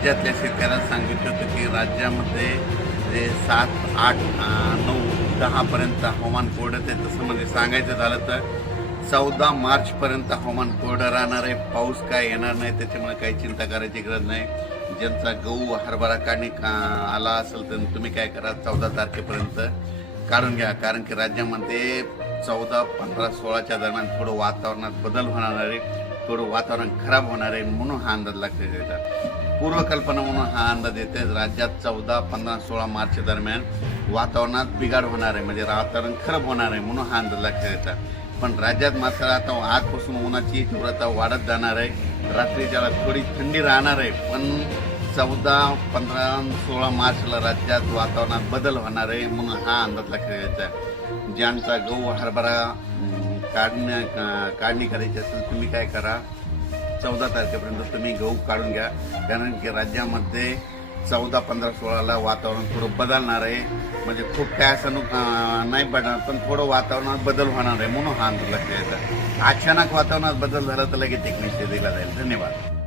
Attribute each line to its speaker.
Speaker 1: राज्यातल्या शेतकऱ्यांना सांगितलं होतं की राज्यामध्ये जे सात आठ नऊ दहापर्यंत हवामान कोरडं आहे तसं म्हणजे सांगायचं झालं तर चौदा मार्चपर्यंत हवामान कोरडं राहणार आहे पाऊस काय येणार नाही त्याच्यामुळे काही चिंता करायची गरज नाही. ज्यांचा गहू हरभरा काढणी का- आला असेल तर तुम्ही काय करा चौदा तारखेपर्यंत काढून घ्या. कारण की राज्यामध्ये चौदा पंधरा सोळाच्या दरम्यान थोडं वातावरणात बदल होणार आहे. थोडं वातावरण खराब होणार आहे म्हणून हा अंदाज लक्षात घ्यायचा पूर्वकल्पना म्हणून हा अंदाज येते राज्यात चौदा पंधरा सोळा मार्च दरम्यान वातावरणात बिघाड होणार आहे. म्हणजे वातावरण खराब होणार आहे म्हणून हा अंदाज लक्षात घ्यायचा पण राज्यात मात्र आता आजपासून उन्हाची तीव्रता वाढत जाणार आहे. रात्रीच्याला थोडी थंडी राहणार आहे. पण चौदा पंधरा सोळा मार्चला राज्यात वातावरणात बदल होणार आहे म्हणून हा अंदाज लक्षात घ्यायचा आहे. ज्यांचा गहू हरभरा काढण्या काढणी करायची असेल तुम्ही काय करा. चौदा तारखेपर्यंत तुम्ही गहू काढून घ्या. कारण की राज्यामध्ये चौदा पंधरा सोळाला वातावरण थोडं बदलणार आहे. म्हणजे खूप काय असं नाही पडणार पण थोडं वातावरणात बदल होणार आहे म्हणून हा अंदाज लक्षात अचानक वातावरणात बदल झाला तर लगेच एक निश्चित दिला जाईल. धन्यवाद.